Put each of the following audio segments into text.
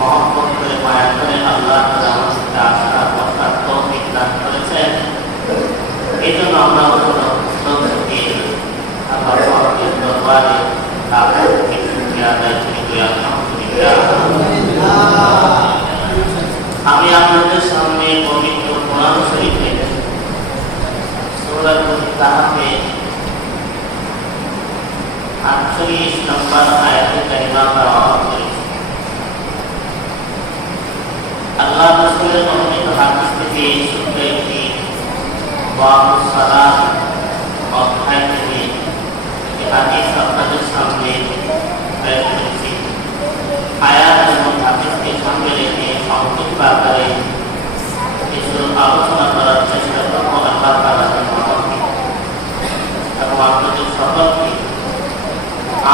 মহব্বত করে মায়া করে আল্লাহ তাআলা আমাদেরকে আশা এই জন্য আমরা আমি আপনাদের সামনে পবিত্র কোরআন শরীফে সূরা কাহফে 48 নম্বর আয়াতে কারিমা তেলাওয়াত করেছি। আল্লাহ রাসূলের বর্ণিত হাদিস থেকে এই সূরাটি বাবুস সালাত অধ্যায় থেকে এই হাদিস আপনাদের সামনে পেশ করেছি। আয়াত এবং হাদিসকে সামনে রেখে সংক্ষিপ্ত আকারে কিছু আলোচনা করার চেষ্টা করব। আল্লাহ তাআলার মহান এবং আপনাদের সকলকে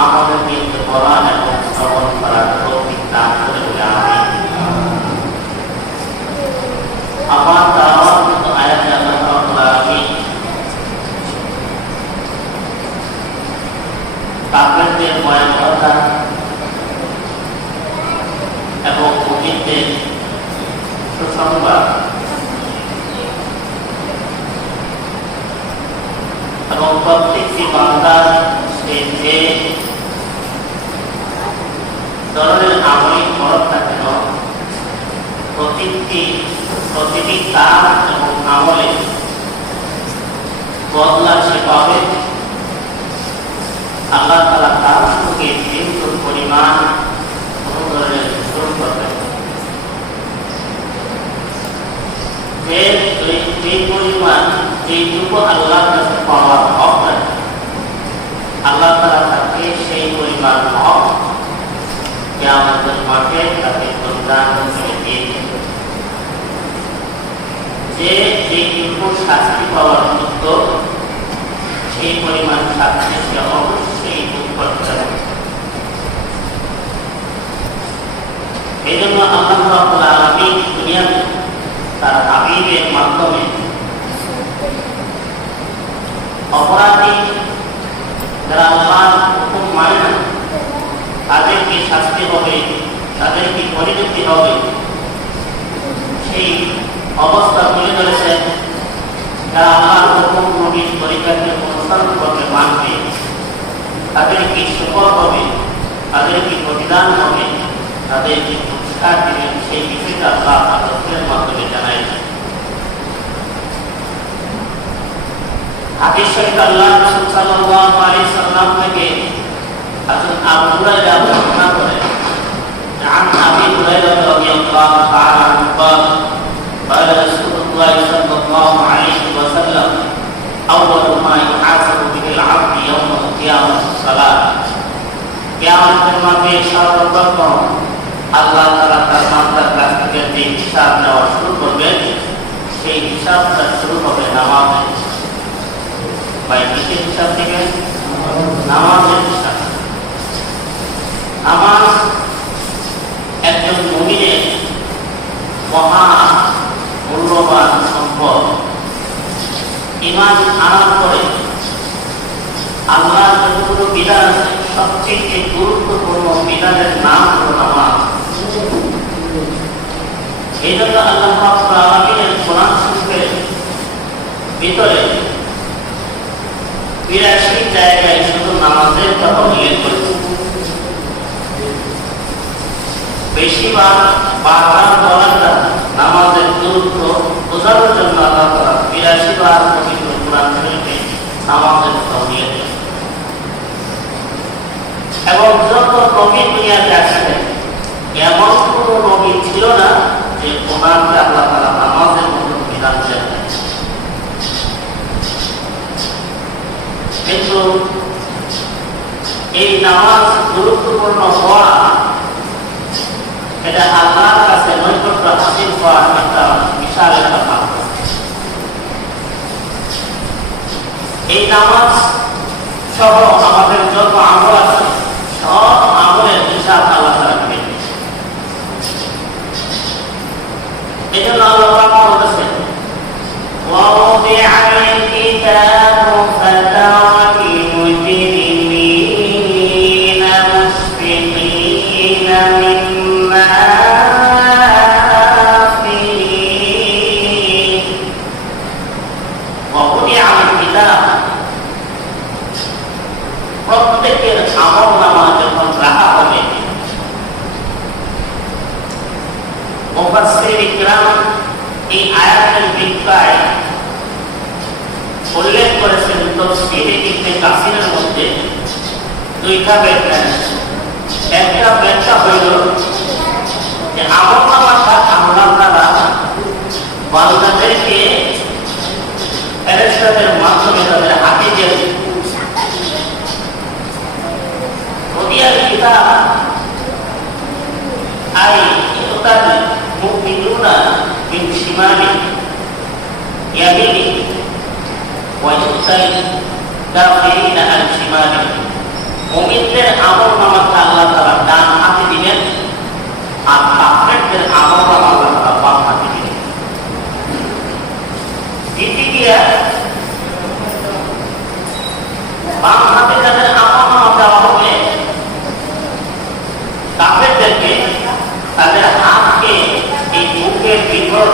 আমাদের দিনকে কোরআন এবং শ্রবণ করার তৌফিক দান করে বলে আমিন। আমার দাওয়াত মতো আয়াতে আল্লাহ রাব্বুল আলামিন কাফেরদের ভয়াবহতা এবং মুমিনদের সুসংবাদ এবং প্রত্যেকটি বান্দার সে যে ধরনের আমলি করত না কেন প্রতিটি কাজ এবং আমলে বদলা সে পাবে। আল্লাহ তাআলা তার সঙ্গে বিন্দু পরিমাণ কোনো ধরনের শুরু করবেন। যে পরিমাণ যেটুকু আল্লাহর কাছে পাওয়ার হক নাই, আল্লাহ তাআলা তাকে সেই পরিমাণ হক কিয়ামতের মাঠে তাকে প্রদান করে দিয়েছেন। যে যেটুকু শাস্তি পাওয়ার যোগ্য সেই পরিমাণ শাস্তি সে অবশ্যই ভোগ করতে হবে। এই জন্য আল্লাহ রাব্বুল আলামিন দুনিয়াতে তার হাবিবের মাধ্যমে অপরাধী যারা আল্লাহর হুকুম মানে না তাদের কি শাস্তি হবে, তাদের কি পরিণতি হবে, সেই অবস্থা তুলে ধরেছেন। যারা আল্লাহর হুকুম নবীর তরিকাকে অনুসরণ করবে মানবে তাদের কি সুফল হবে, তাদের কি প্রতিদান হবে, তাদের কি পুরস্কার দিবেন, সেই বিষয়টা আল্লাহ রাসূলের মাধ্যমে জানাইছেন। হাদিস শরীফে আল্লাহ রাসূল সাল্লাল্লাহু আলাইহি সাল্লাম থেকে হযরত আবু হুরায়রা বর্ণনা করেন, عن أبي هريرة رضي الله تعالى عنه قال قال رسول الله صلى الله عليه وسلم أول ما يحاسب به العبد يوم القيامة الصلاة কিয়ামতের মাঠে সর্বপ্রথম আল্লাহ তাআলা তার বান্দার কাছ থেকে যে হিসাব নেওয়া শুরু করবেন সেই হিসাবটা শুরু হবে নামাজের। ভাই কিসের হিসাব নেবেন? নামাজের হিসাব। নামাজ একজন মুমিনের মহা মূল্যবান সম্পদ। ঈমান আনার পরে আল্লাহর যতগুলো বিধান আছে সবচেয়ে গুরুত্বপূর্ণ বিধানের নাম হলো নামাজ। এই জন্য আল্লাহ রাব্বুল আলামিনের কোরআন শরীফের ভিতরে ৮২ জায়গায় শুধু নামাজের কথা উল্লেখ করেছে। বেশিরভাগ বারবার বলাটা নামাজের গুরুত্ব বোঝানোর জন্য আল্লাহ তাআলা ৮২ বার পবিত্র কোরআন শরীফে নামাজের কথা উল্লেখ করেছেন। এবং যত নবী দুনিয়াতে আসলেন এমন কোন নবী ছিল না যে ওনাকে আল্লাহ তাআলা নামাজের মতো বিধান দিলেন। কিন্তু এই নামাজ গুরুত্বপূর্ণ হওয়া এটা আল্লাহর কাছে নৈকট্য হাসিল হওয়ার একটা বিশাল একটা পাত্র। এই নামাজ সহ আমাদের যত আমল আছে সব আমলের হিসাব আল্লাহ তাআলা নেবেন। এই জন্য আল্লাহ পাক বলেছেন وَوُضِعَ الْكِتَابُ فَتَرَى الْمُجْرِمِينَ مُشْفِقِينَ مِمَّا فِيهِ وَوُضِعَ আমলনামা যখন রাখা হবে, মুফাসসির ইকরাম এই আয়াতের ব্যাখ্যায় উল্লেখ করেছেন তাফসীরে ইবনে কাসিরের মধ্যে দুইটা ব্যাখ্যা। একটা ব্যাখ্যা হইল যে আমলনামাটা আল্লাহ তাআলা বান্দাদেরকে ফেরেশতাদের মাধ্যমে তাদের হাতে দিয়ে দেন। ওদিয়াল কিতাব আই ইউতাল মুমিনুনা মিন শিমালি ইয়ামিনি ওয়া ইউতাল কাফিরিনা আন শিমালি। মুমিনদের আমলনামাটা আল্লাহ তাআলা ডান হাতে দিবেন, আর কাফিরদের আমলনামা আল্লাহ তাআলা বাম হাতে দিবেন। দ্বিতীয়, বাম হাতে যাদের আমলনামা দেওয়া হবে, কাফেরদেরকে তাদের হাতকে এই বুকের ভিতর,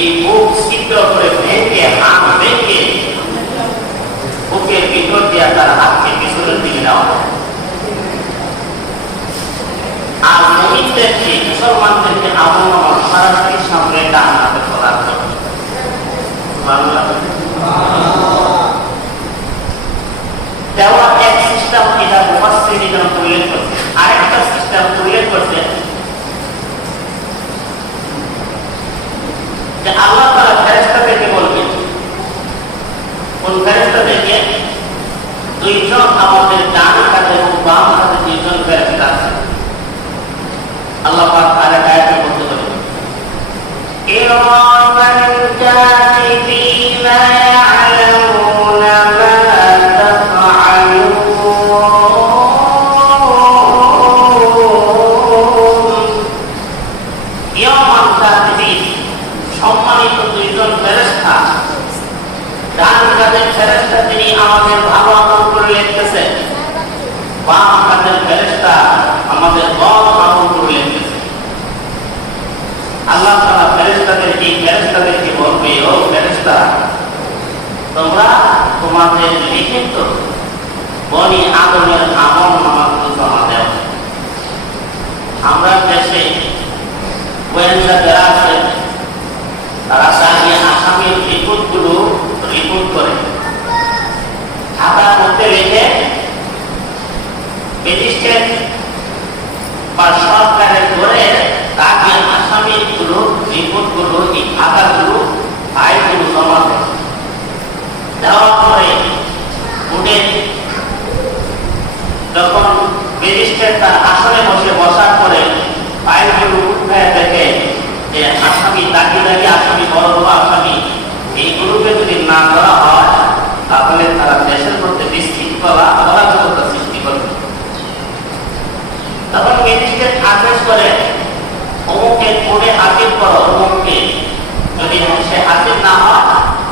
এই বুক ছিদ্র করে ভেঙে, হাত ভেঙে বুকের ভিতর দিয়ে তার হাতকে পিছনের দিকে নেওয়া হবে। আর মুমিনদেরকে, মুসলমানদেরকে আমলনামা সরাসরি সামনে ডান হাতে তোলা হবে। দেওয়া এক সিস্টেম, এটা মুফাসসির ইকরাম উল্লেখ করছে। আরেকটা সিস্টেম উল্লেখ করছে যে আল্লাহ তাআলা ফেরেশতাদেরকে বলবেন, কোন ফেরেশতাদেরকে? দুইজন আমাদের ডান হাতে এবং বাম হাতে দুইজন ফেরেশতা আছে। আল্লাহ পাক আরেক আয়াতে বলতে বলেন, ইরমান কাতিবিনা ইয়ালামুনা মা তাফআলুন। ইরমান কাতিবিন, সম্মানিত দুইজন ফেরেশতা, ডান হাতের ফেরেশতা তিনি আমাদের ভালো আমল করে লিখতেছেন, বাম হাতের ফেরেশতা আমাদের বদ আমল করে লিখতেছেন। আল্লাহ তাআলা ফেরেশতাদেরকে বলবে, ও ফেরেশতা, তোমরা তোমাদের লিখিত বনি আদমের আমলনামাগুলো জমা দাও। আমরা দেশে গোয়েন্দা যারা আছে তারা চাইলে আসামির রিপোর্টগুলো রিপোর্ট করে খাতার মধ্যে রেখে ম্যাজিস্ট্রেট বা সরকারের ধরে তাকে আসামিগুলো রিপোর্টগুলো, এই খাতাগুলো, ফাইলগুলো জমা দেয়। দেওয়ার পরে কোর্টে যখন ম্যাজিস্ট্রেট তার আসনে বসার পরে ফাইলগুলো উঠে দেখে যে আসামি দাগি আসামি, বড় বড় আসামি, এইগুলোকে যদি না করা হয় তাহলে তারা দেশের মধ্যে বিশৃঙ্খলা, অরাজকতা সৃষ্টি করবে। তখন ম্যাজিস্ট্রেট আদেশ করে, অমুকে কোর্টে হাজির করো, অমুককে। যদি সে হাজির না হয়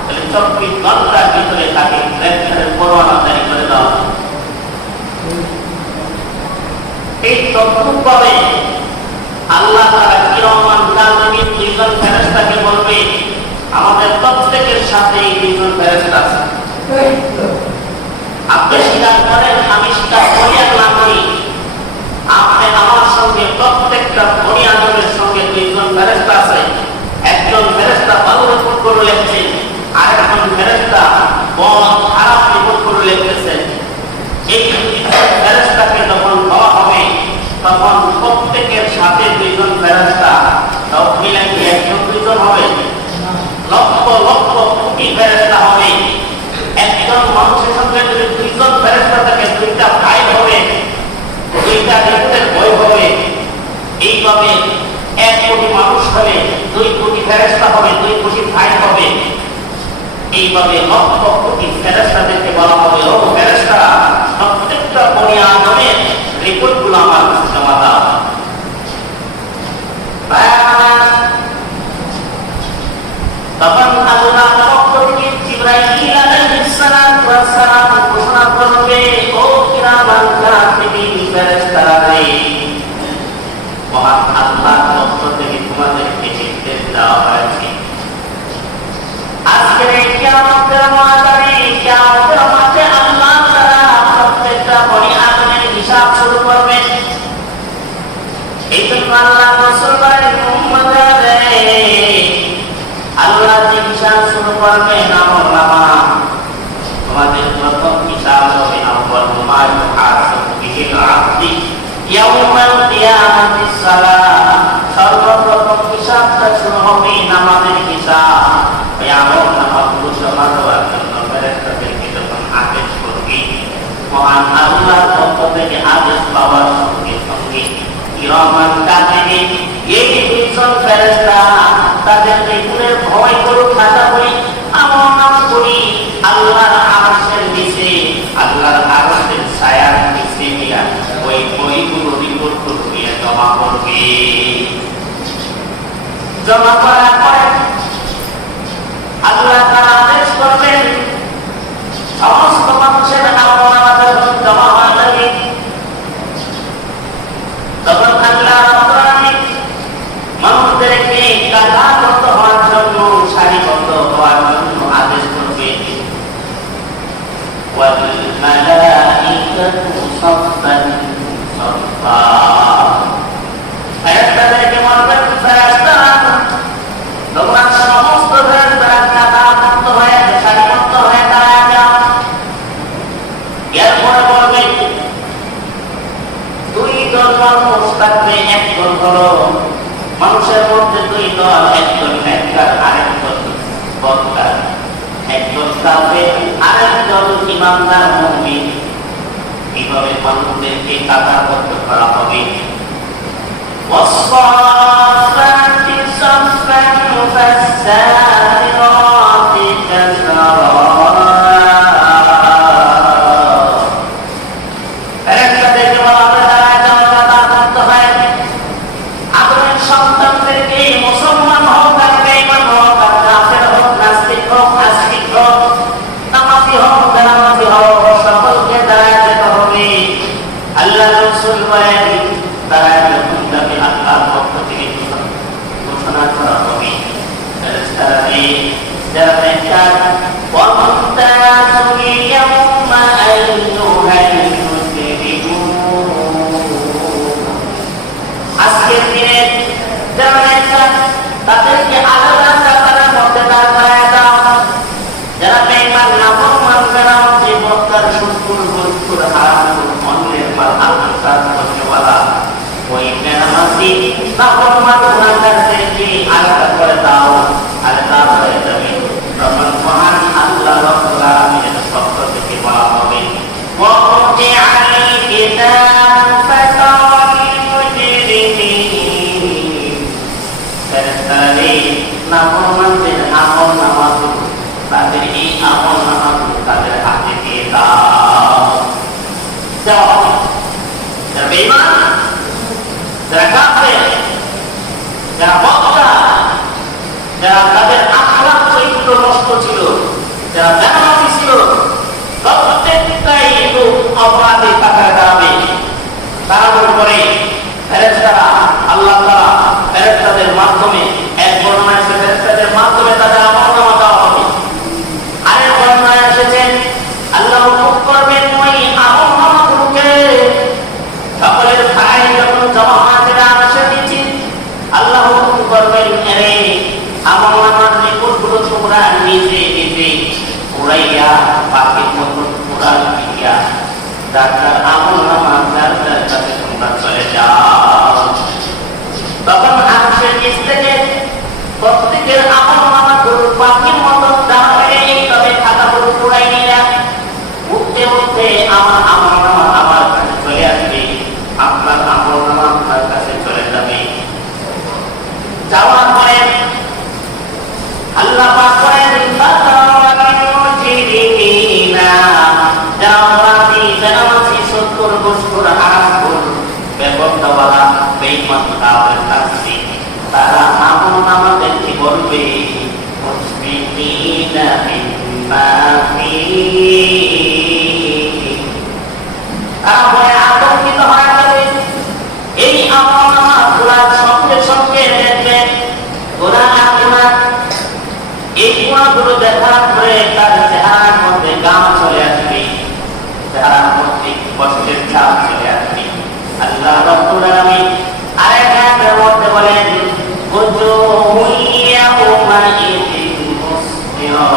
তাহলে 24 ঘন্টার ভিতরে তাকে গ্রেফতারের পরোয়ানা জারি করে দেওয়া হয়। এই তথ্যভাবে আল্লাহ তাআলা কিরমান কাতিবিন দুইজন ফেরেশতাকে বলবে, আমাদের প্রত্যেকের সাথে এই দুইজন ফেরেশতা আছে। আপনি স্বীকার করেন, আমি স্বীকার করি আর না করি, আপনি আমার সঙ্গে প্রত্যেকটা বনি আদমের সঙ্গে দুইজন ফেরেশতা আছে। একজন ফেরেশতা ভালো রিপোর্ট করে লিখছেন, আরেকজন ফেরেশতা বড় খারাপ রিপোর্ট করে লিখতেছেন। এই দুইজন ফেরেশতাকে যখন বলা হবে তখন প্রত্যেকের সাথে দুইজন ফেরেশতা, সব মিলে কি একজন দুইজন হবে? লক্ষ লক্ষ কোটি ফেরেশতা হবে। একজন মানুষের সঙ্গে যদি দুইজন ফেরেশতা থাকে, দুইটা ফাইল হবে, দুইটা রিপোর্টের বই হবে। এইভাবে 1 কোটি মানুষ হলে 2 কোটি ফেরেশতা হবে, 2 কোটি ফাইল হবে। এইভাবে লক্ষ কোটি ফেরেশতাদেরকে বলা হবে, ও ফেরেশতা, প্রত্যেকটা বনি আদমের রিপোর্টগুলো আমার কাছে জমা দাও। তখন আল্লাহ পক্ষ থেকে জিবরাইল আলাইহিস সালাম ঘোষণা করবে, ও কিরামান কাতিবিন ফেরেশতারা, মহান আল্লাহর পক্ষ থেকে তোমাদেরকে নির্দেশ দেওয়া হয়েছে, আজকের এই কিয়ামতের ময়দানে, কিয়ামতের মাঠে আল্লাহ তাআলা প্রত্যেকটা বনি করবেন আমলনামা, তোমাদের প্রথম হিসাব হবে আউয়াল মা ইউহাসাবু বিহিল আবদি ইয়াউমাল কিয়ামাতিস সালাহ। সর্বপ্রথম হিসাবটা শুরু হবে নামাজের হিসাব। এই আমলনামাগুলো জমা দেওয়ার জন্য ফেরেশতাদেরকে যখন আদেশ করবে, মহান আল্লাহর পক্ষ থেকে আদেশ পাওয়ার সঙ্গে সঙ্গে কিরামান কাতিবিন, এই দুইজন ফেরেশতা তাদের জীবনের ভয় করে খাতা বই আমলনামাগুলি আল্লাহর আরশের নিচে, আল্লাহর আরশের ছায়ার নিচে নিয়ে ওই বইগুলো রিপোর্ট করবে, জমা করবে। জমা করার পরে আল্লাহ তাআলা আদেশ করবেন, সমস্ত মানুষের আমলনামা যখন জমা হয়ে যাবে, তখন আল্লাহ রাব্বুল আলামিন মানুষদেরকে কাতারবদ্ধ হওয়ার জন্য, সারিবদ্ধ হওয়ার জন্য আদেশ করবেন। ওয়াল মালাইকাতু সাফফান সাফফা, ফেরেশতাদেরকে বলবেন, ফেরেশতারা তোমরা সমস্ত ফেরেশতারা কাতারবদ্ধ হয়ে সারিবদ্ধ হয়ে দাঁড়ায় যাও। এরপরে বলবেন, দুই দল মানুষ থাকবে, একদল হলো মানুষের মধ্যে দুই দল, একজন নেককার আরেকজন বদকার, একজন কাফের আরেকজন ঈমানদার মুমিন। এইভাবে মানুষদেরকে কাতারবদ্ধ করা হবে। ওয়াসসাফাতি সাফফান ফাসসাবিরাতি সাফরা, ফেরেশতাদেরকে বলা হবে দাঁড়ায় যাও, কাতারবদ্ধ হয়ে। আদমের সন্তানদেরকে মুসলমান হোক আর বেঈমান হোক আর কাফের হোক, নাস্তিক হোক আস্তিক হোক, নামাজি হোক বেনামাজি হোক, সকলকে দাঁড়ায় যেতে হবে। আল্লাহ রাসূল বলেন, দাঁড়ায় যখন যাবে আল্লাহর পক্ষ থেকে ঘোষণা করা হবে, ফেরেশতারা যারা নেককার, ওয়ামতাযু ইয়াওমা আইয়ুহাল মুজরিমুন, আজকের দিনে যারা নেককার তাদেরকে আলাদা কাতারের মধ্যে দাঁড় করায় দাও। যারা বেঈমান, নাফরমান, বেনামাজি, বদকার, সুদখোর, ঘুষখোর, হারামখোর, অন্যের মাল আত্মসাৎ করনেওয়ালা, ওই বেনামাজি, নাফরমান, গুনাহগারদেরকে আলাদা করে দাও, আলাদা হয়ে যাবে। তখন মহান আল্লাহ রাব্বুল আলামিনের পক্ষ থেকে বলা হবে, ওয়াকুতিআল কিতাবু ফাতারাল মুজরিমিন, ফেরেশতারা নাফরমানদের আমলনামাগুলো, তাদের এই আমলনামাগুলো তাদের হাতে দিয়ে দাও। যারা বেঈমান, যারা কাফের, যারা বদকার, যারা তাদের আখলাক চরিত্র নষ্ট ছিল, যারা বেনামাজি ছিল, প্রত্যেকটাই লোক অপরাধী কাতারে দাঁড়াবে। তার উপরে ফেরেশতারা, আল্লাহ তাআলা ফেরেশতাদের মাধ্যমে, এক বর্ণনায় এসেছে ফেরেশতাদের মাধ্যমে তাদের আমলনামা দেওয়া হবে। আরেক বর্ণনায় এসেছে আল্লাহ হুকুম করবেন ওই আমলনামাগুলোকে সকলের ভাই যখন জমা হয়ে আসে দিচ্ছি, আল্লাহ হুকুম করবেন, আরে আমলনামার রিপোর্টগুলো তোমরা নিজে নিজে উড়াইয়া পাখির মতো উড়াল দিয়া ডাক্তার আমলনামা যার যার কাছে তোমরা চলে যাও। তখন আরশের নিচ থেকে প্রত্যেকের আমলনামাগুলো পাখির মতো দাঁড়িয়ে তবে খাতাগুলো উড়াই নিয়ে উঠতে উঠতে আমার আমলনামা আমার কাছে চলে আসবে, আপনার আমলনামা আপনার কাছে চলে যাবে। যাওয়ার পরে আল্লাহ পাক বলেন, ফাতারাল মুজরিমিনা, যারা অপরাধী, বেনামাজি, সুদখোর, ঘুষখোর, হারামখোর, বেপরোয়া, বেঈমান, কাফের, নাস্তিক, তারা আমলনামাদেরকে বলবে, মুসবিকিনা মিম্মা ফীহি, তারা ভয়ে আতঙ্কিত হয়ে যাবে। এই আমলনামা খোলার সঙ্গে সঙ্গে দেখবেন গুনাহ আর গুনাহ, এই গুনাহগুলো দেখার পরে তার চেহারার মধ্যে গাম চলে আসবে, চেহারার মধ্যে কষ্টের ছাপ চলে আসবে। আল্লাহ রাব্বুল আলামিন আরেক আয়াতের মধ্যে বলেন, ওয়াজুহু ইয়াওমাইযিন মুসফিরা,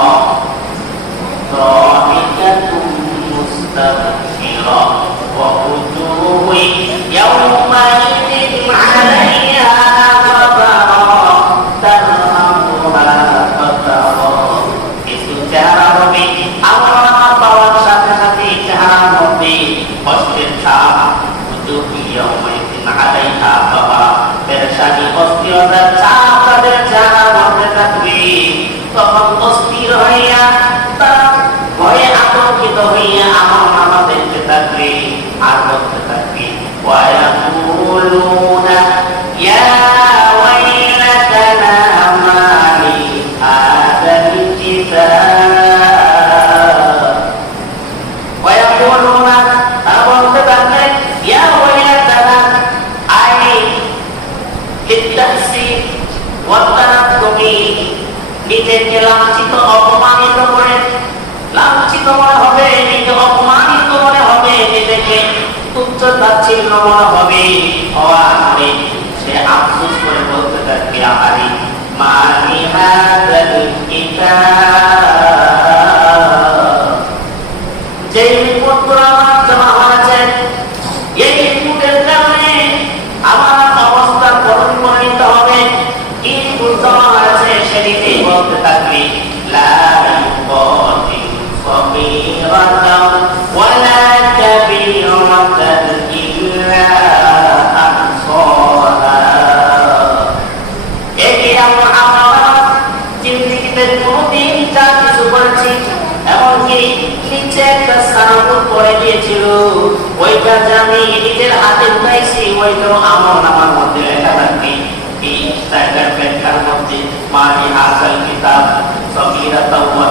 কিছু চেহারা হবে আমল নামা পাওয়ার সাথে সাথে চেহারার মধ্যে কষ্টের ছাপ অস্থিরতার ছাপ তাদের চেহারার মধ্যে থাকবে। তখন অস্থির হইয়া তারা ভয়ে আতঙ্কিত হইয়া আমল নামা দেখতে থাকবে আর বলতে থাকবে ওয়ায়াকুলুনা ইয়া ওয়াইলাতানা মা লি হাযাল কিতাব। ওয়ায়াকুলুনা তারা বলতে থাকবে ইয়া ওয়াইলাতানা আই লিতাহসিব ওয়া তানাক্কুমি, নিজেকে লাঞ্ছিত অপমানিত করে লাঞ্ছিত মনে হবে, নিজে অপমানিত মনে হবে, নিজেকে তুচ্ছ তাচ্ছিল্য মনে হবে হওয়ার পরে সে আফসোস করে বলতে থাকবে আহারে মা লি হাযাল কিতাব, যে রিপোর্টগুলো আমার জমা হয়েছে এই রিপোর্টের কারণে আমার অবস্থা পরিবর্তিত হবে। কি জমা হয়েছে সেদিকে বলতে থাকবে লা ইউকাতিল সগীরাতাও ওয়ালা কাবীরাতান ইল্লা আহসাহা। এই আমরা জিন্দেগিতে কোনদিন যা কিছু করেছি এমনকি নিচে একটা সানাবুর পড়ে গিয়েছিল ওইটা যে আমি নিজের হাতে উঠাইছি ওইটাও আমল নামার মধ্যে লেখা থাকবে। এই জায়গার ব্যাখ্যার মধ্যে মানি হাসাল কিতাব সগীরাতাও ওয়া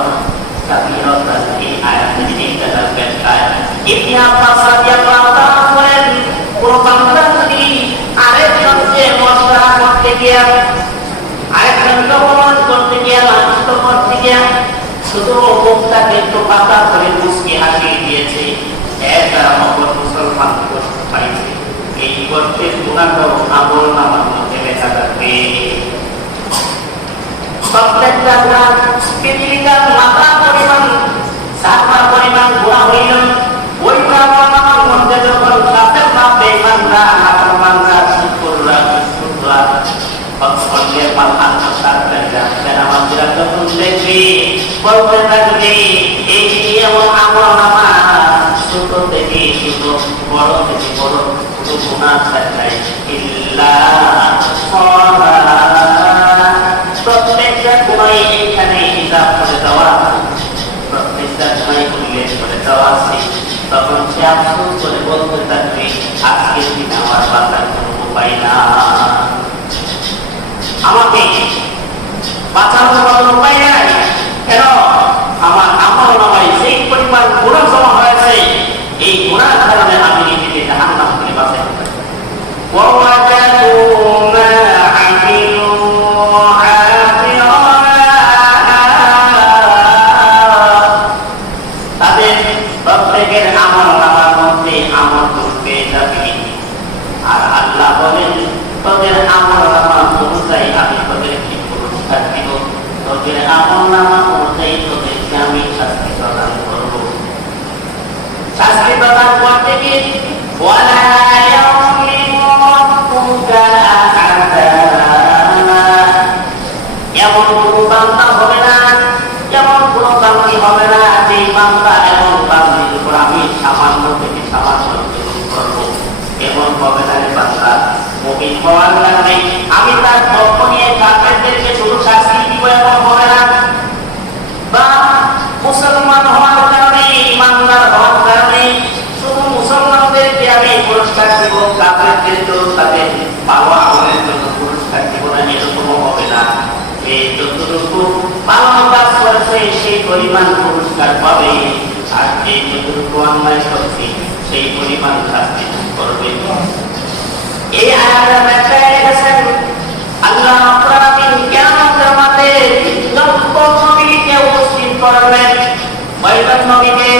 কাবীরাতান, এই আয়াতের এই জায়গার ব্যাখ্যায় ইবনে আব্বাস রাদিয়াল্লাহু তাআলা বলেন কোন বান্দা যদি আরেকজনকে মশলা করতে গিয়া আরেকজনকে অপমান করতে গিয়া লাঞ্ছিত করতে গিয়া শুধু মুখটাকে একটু পাতা করে মুচকি হাসিয়ে দিয়েছে, একটা অপর মুসলমান কষ্ট পাইছে, এই কষ্টের গুণাগুলো আমল নামার মধ্যে লেখা থাকবে। প্রত্যেকটা গুণা পৃথিবীর মাথা পরিমাণ সাতটা পরিমাণ গুণা হইল, ওইটা আমল নামার মধ্যে যখন কাফের মাপে মানরা নাফরমানরা শুকররা শুকরা অন্যের পালন সাথে যারা আমাদের যখন দেখবি বলতে থাকবে এই এমন আমল নামা ছোট থেকে ছোট বড় থেকে বড় কোনো গুনাহ ছাড়াই ইল্লা প্রত্যেকটা গুনাহ এখানে হিসাব করে দেওয়া, প্রত্যেকটা গুনাহ উল্লেখ করে দেওয়া আছে। তখন সে আফসোস করে বলতে থাকবে আজকের দিন আমার বাঁচার কোনো উপায় না, আমাকে বাঁচানোর কোনো উপায় নাই। কেন? আমার আমল নামায় সেই পরিমাণ গুনাহ জমা হয়েছে, এই গুনার কারণে আমি নিজেকে জাহান্নাম থেকে বাঁচাতে পারি। তাদের প্রত্যেকের আমল নামার মধ্যে আমল পেয়ে যাবে। আর আল্লাহ বলেন তোদের আমল নামা অনুযায়ী আমি তোদেরকে পুরস্কার দিব, তোদের আমল নামা অনুযায়ী তোদেরকে আমি শাস্তি প্রদান করব। শাস্তি প্রদান করতে গিয়ে ওয়ালা ইয়াযলিমু রাব্বুকা আহাদা, এমন কোনো বান্দা হবে না, এমন কোনো বান্দি হবে না যে বান্দা এমন বান্দির উপর আমি সামান্য থেকে সামান্য জুলুম করব, এমন হবে না রে বান্দা। মুমিন হওয়ার কারণে আমি তার পক্ষ নিয়ে কাফেরদেরকে শুধু শাস্তি দিব এমন হবে না, বা মুসলমান হওয়ার কারণে ইমানদার হওয়ার কারণে শুধু মুসলমানদেরকে আমি পুরস্কার দিব, কাফেরদেরকেও তাদের ভালো আমলের জন্য পুরস্কার দিব না, এরকমও হবে না। এই যতটুকু ভালো কাজ করেছে সেই পরিমাণ পুরস্কার পাবে, আর যে যতটুকু অন্যায় করছে সেই পরিমাণ শাস্তি করবে। এই আয়াতের ব্যাখ্যায় লিখেছেন আল্লাহ রাব্বুল আলামিন কিয়ামতের মাঠে লক্ষ নবীকে উপস্থিত করবেন, কয়জন নবীকে?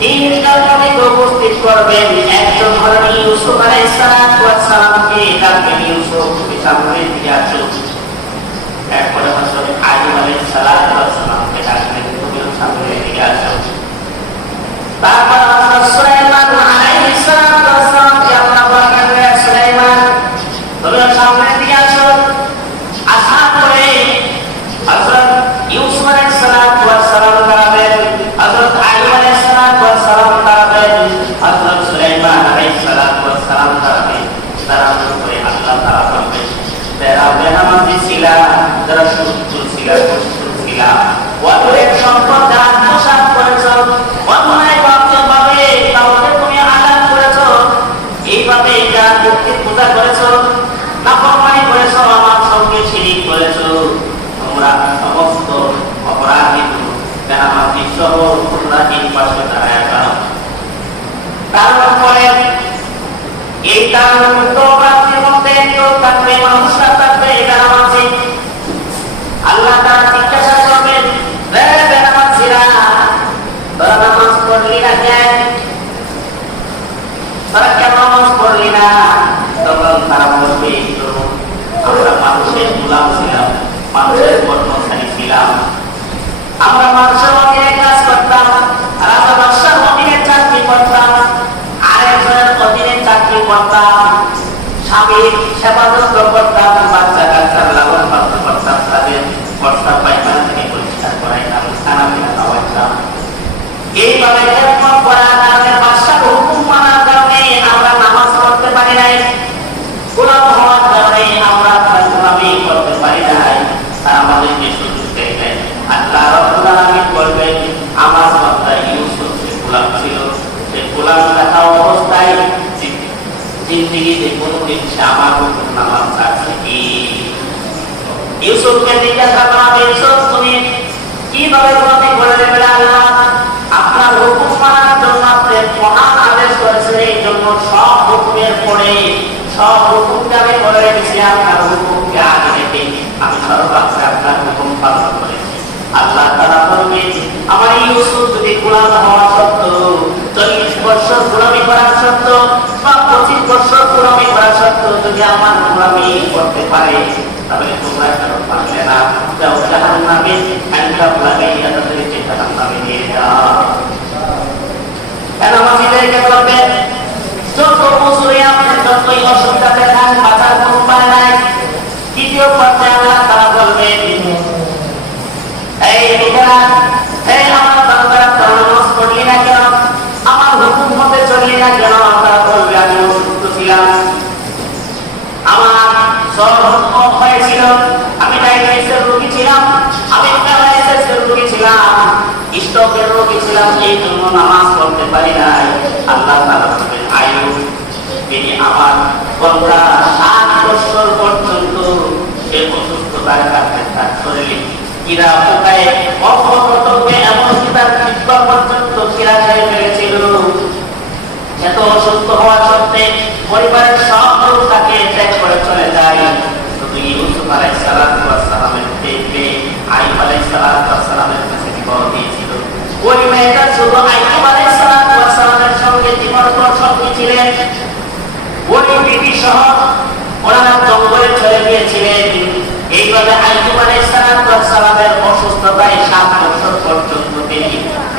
তিনজন নবীকে উপস্থিত করবেন। একজন হলেন ইউসুফ আলাইহিস সালামকে ডাকবেন, ইউসুফ তুমি সামনে দিকে আসো। এরপরে হযরত আইয়ুব আলাইহিস সালামকে ডাকবেন, তুমি সামনে দিকে আসো। তারপর হযরত সুলাইমান আলাইহিস সালামকে আল্লাহ বললেন সুলাইমান তুমি সামনে দিকে আসো। আসার পরে সমস্ত অপরাধীগুলো কেরামতি সহ আল্লাহর পাশে দাঁড়ায় যাও। তারপরে এই তার রাত্রির মধ্যে কেউ থাকবে, মানুষরা থাকবে কেরামতি। আল্লাহ তাআলা জিজ্ঞাসা করবেন, রে কেরামতিরা, তোরা নামাজ পড়লি না কেন? তারা কেন নামাজ পড়লি না? তখন তারা বলবে, আমরা মানুষের গোলাম ছিলাম, মানুষের কর্মচারী ছিলাম, আমরা মানুষের অধীনে কাজ করতাম, রাজা বাদশার অধীনে চাকরি করতাম, আরেকজনের অধীনে চাকরি করতাম, স্বামীর সেবা যত্ন করতাম, বাচ্চা কাচ্চার লালন পালন করতাম, তাদের প্রস্তাব পায়খানা থেকে পরিষ্কার করাইতাম, খানা পিনা খাওয়াইতাম। এইভাবে খেদমত করার কারণে, বাদশার হুকুম মানার কারণে আমরা নামাজ পড়তে পারি নাই, গোলাম হওয়ার কারণে আমরা গোলামি করতে পারি নাই। তারা আমাদেরকে সুযোগ দেয় নাই। আল্লাহ রাব্বুল আলামিন বলবেন, আমার বান্দা ইউসুফ সে গোলাম ছিল, সে গোলাম থাকা অবস্থায় জিন্দেগিতে কোনোদিন সে আমার হুকুম নামাজ ছাড়ছে কি? ইউসুফকে জিজ্ঞাসা করা হবে, ইউসুফ তুমি কিভাবে গোলামি করে দেবে? আল্লাহ আপনার হুকুম মানার জন্য আপনি মহান আদেশ করেছেন, এই জন্য সব হুকুমের পরে সব হুকুমকে আমি করে রেখেছি, আপনার হুকুমকে আগে রেখে আমি সর্বাত্মক আপনার হুকুম পালন করেছি। আল্লাহ তাআলা বলবেন, আমার ইউসুফ যদি গোলাম হওয়া সত্ত্বেও, 40 বছর গোলামি করার সত্ত্বেও বা 25 বছর গোলামি করার সত্ত্বেও যদি আমার গোলামি করতে পারে, তাহলে তোমরা কেন পারলে না? যাও জাহান্নামে আঙ্কাব লাগাইয়া তাদেরকে জাহান্নামে নিয়ে যাও। কেন আমাদেরকে বলবেন, যত বছরে আপনি যতই অসুবিধা দেখান, বাঁচার কোনো উপায় নাই। দ্বিতীয় পর্যায়ে আল্লাহ তাআলা বলবেন, এই লোকেরা, এই আমার বান্দারা, তোরা নামাজ পড়লি না কেন? আমার হুকুম মতে চললি না কেন? তারা বলবে, আমি অসুস্থ ছিলাম, আমার জ্বর হয়েছিল, আমি ডায়াবেটিসের রোগী ছিলাম, আমি প্যারালাইসিসের রোগী ছিলাম, স্ট্রোকের রোগী ছিলাম, এই জন্য নামাজ পড়তে পারি নাই। আল্লাহ তাআলা বলবেন, আইয়ুব তিনি আমার বান্দা 7 বছর পর্যন্ত সে অসুস্থতার কারণে তার শরীরে কীড়া পোকায় অপতঙ্গে এমনকি তার মৃত্যু পর্যন্ত কীড়া খেয়ে ফেলেছিল। এত অসুস্থ হওয়া সত্ত্বে পরিবারের সব লোক তাকে ত্যাগ করে চলে যায়। শুধু ইউসুফ আলাইহিস সালামের পেয়ে আইয়ুব আলাইহিস সালামের কাছে বিবাহ দিয়েছিল। ওই মেয়েটা শুধু আইয়ুব আলাইহিস সালামের সঙ্গে জীবনভর সঙ্গী ছিলেন। ওই বিবি সহ ওনারা জঙ্গলে চলে গিয়েছিলেন। এইভাবে আইয়ুব আলাইহিস সালামের অসুস্থতায় 7 বছর পর্যন্ত তিনি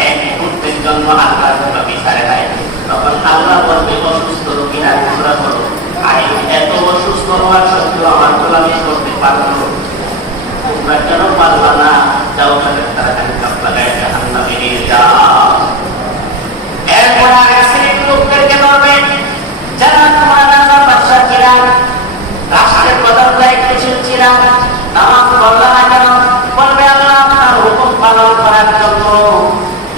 এক মুহূর্তের জন্য আল্লাহর গোলামি ছাড়ে নাই। তখন আল্লাহ বলবে, অসুস্থ রোগীরা তোমরা বলো, আইয়ুব এত অসুস্থ হওয়ার সত্ত্বেও আমার গোলামি করতে পারলো, তোমরা কেন পারলা না? যাও তাদের তাড়াতাড়ি কাপ লাগায় জাহান্নামে নিয়ে যাও। এরপর আরেক শ্রেণীর লোকদেরকে বলবেন, যারা তোমরা রাজা বাদশা ছিলা, রাষ্ট্রের প্রধান দায়িত্বশীল ছিলা, নামাজ পড়লা না কেন? বলবে, আল্লাহ আপনার হুকুম পালন করার জন্য,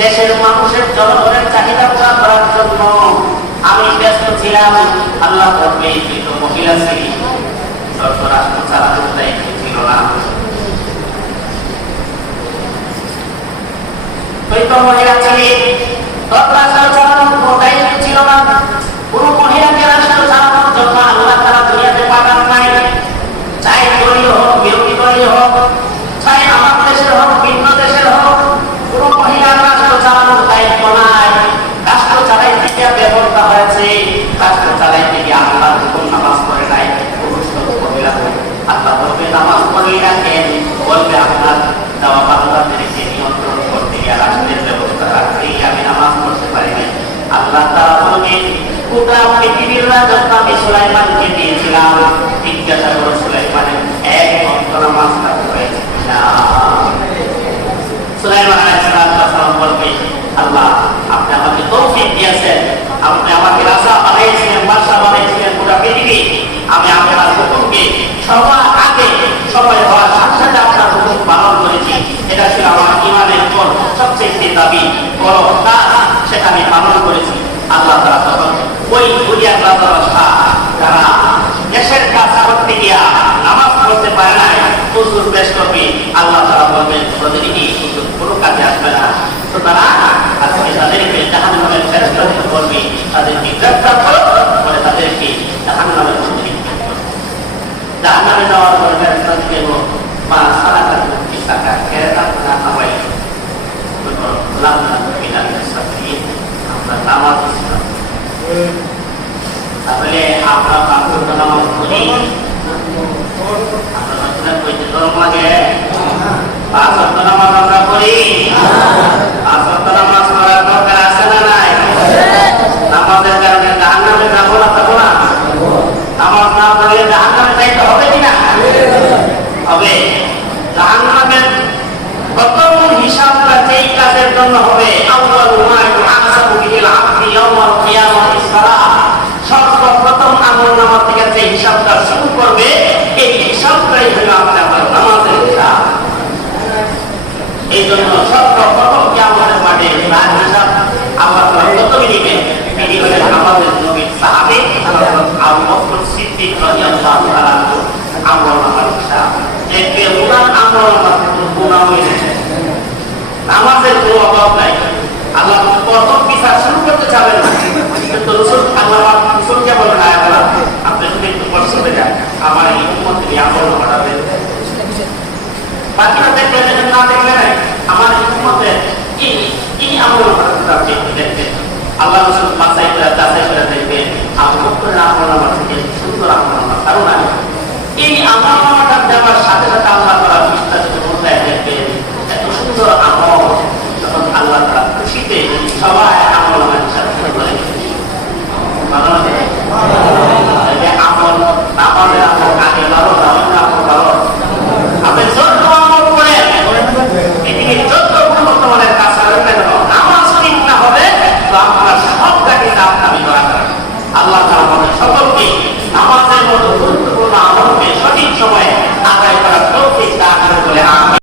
দেশের মানুষের জনগণের চাহিদা পূরণ করার জন্য আমি ব্যস্ত ছিলাম। আল্লাহ বলবে, তুই তো মহিলা ছিলি, তোর তো রাষ্ট্র চালানোর দায়িত্ব ছিল না, তুই তো মহিলা ছিলি, তোর রাষ্ট্র চালানোর কোনো দায়িত্ব ছিল না। পুরো মহিলাকে রাষ্ট্র চালানোর জন্য আল্লাহ তাআলা দুনিয়াতে পাঠান নাই। চাই দলীয় হোক, বিরোধী দলীয় হোক, চাই আমার দেশের হোক, ভিন্ন দেশের হোক, পুরো মহিলার রাষ্ট্র চালানোর দায়িত্ব নাই। রাষ্ট্র চালাইতে গিয়ে ব্যবস্থা হয়েছে, রাষ্ট্র চালাইতে গিয়ে আল্লাহর হুকুম নামাজ পড়ে নাই, পুরুষ হোক মহিলা হোক। আল্লাহ বলবে, নামাজ পড়লি না কেন? বলবে, আপনার দেওয়া বান্দাদেরকে নিয়ন্ত্রণ করতে গিয়ে, রাষ্ট্রের ব্যবস্থা রাখতে গিয়ে আমি নামাজ পড়তে পারি নাই। আল্লাহ তাআলা বলবেন, গোটা পৃথিবীর রাজত্ব আমি সুলাইমানকে দিয়েছিলাম, জিজ্ঞাসা করো সুলাইমানের এক ওয়াক্ত নামাজ কাজা হয়েছে কিনা? সুলাইমান আলাইহিস সালাম বলবে, আল্লাহ আপনি আমাকে তৌফিক দিয়েছেন, আপনি আমাকে রাজা বানিয়েছিলেন, বাদশা বানিয়েছিলেন গোটা পৃথিবী, আমি আপনার হুকুমকে সবার আগে সময় হওয়ার সাথে সাথে আপনার হুকুম পালন করেছি। এটা ছিল আমার ঈমানের পর সবচেয়ে দাবি বড় কাজ, সেটা আমি পালন করেছি। আল্লাহ তাআলা তখন ওই দুনিয়ার রাজা বাদশা যারা দেশের কাজ করতে গিয়া নামাজ পড়তে পারে নাই, হুজুর তাদেরকে গ্রেফতার করো, পরে তাদেরকে জাহান্নামের মধ্যে নিক্ষেপ করো। জাহান্নামে যাওয়ার পরে তাদেরকে মা সালাকাত ইসাকা কেরাত না হাওয়াই আমরা নামাজ ইসলাম। তাহলে আমরা নামাজ করি, আমরা কইতে ধর্ম লাগে 5 ওয়াক্ত নামাজ আমরা করি। 5 ওয়াক্ত নামাজ করার দরকার আছে না নাই? নামাজের কারণে জাহান্নামে যাবো না যাবো না? নামাজ না পড়লে জাহান্নামে যাইতে হবে কিনা? হবে। জাহান্নামের প্রথম হিসাবটা যেই কাজের জন্য হবে, আউয়ালু মা ইউহাসাবু বিহিল আবদু ইয়াওমাল কিয়ামাতিস সালাহ, সর্বপ্রথম আমলনামা থেকে যে হিসাবটা শুরু করবে, এই হিসাবটাই হলো আপনার নামাজের হিসাব। এই জন্য সর্বপ্রথম কিয়ামতের মাঠে তার হিসাব আল্লাহ তাআলা প্রথমে নেবেন। তিনি হলেন আমাদের নবীর সাহাবী হযরত আবু বকর সিদ্দিক রাদিয়াল্লাহু তাআলা আমলনামার হিসাব। দেখবে ওনার আমলনামা কোনো গুনাহ হয়ে নামাজের কোনো অভাব নাই। আল্লাহ প্রথম বিচার শুরু করতে চাবেন না, কিন্তু রাসূল আল্লাহ রাসূলকে বলেন আয়াতটা আপনি যদি একটু কষ্ট হয়ে যায় আমার এই উম্মতকে আমলনামাটা দেন। বাকিটা দেখবেন না দেখলে নাই, আমার এই উম্মতে কি আমলনামাটা দেখবেন। আল্লাহ রাসূল বাছাই করে যাচাই করে দেখবেন আবু বকরের আমলনামা থেকে সুন্দর আমলনামা কারণ এই আমলনামাটা দেওয়ার সাথে সাথে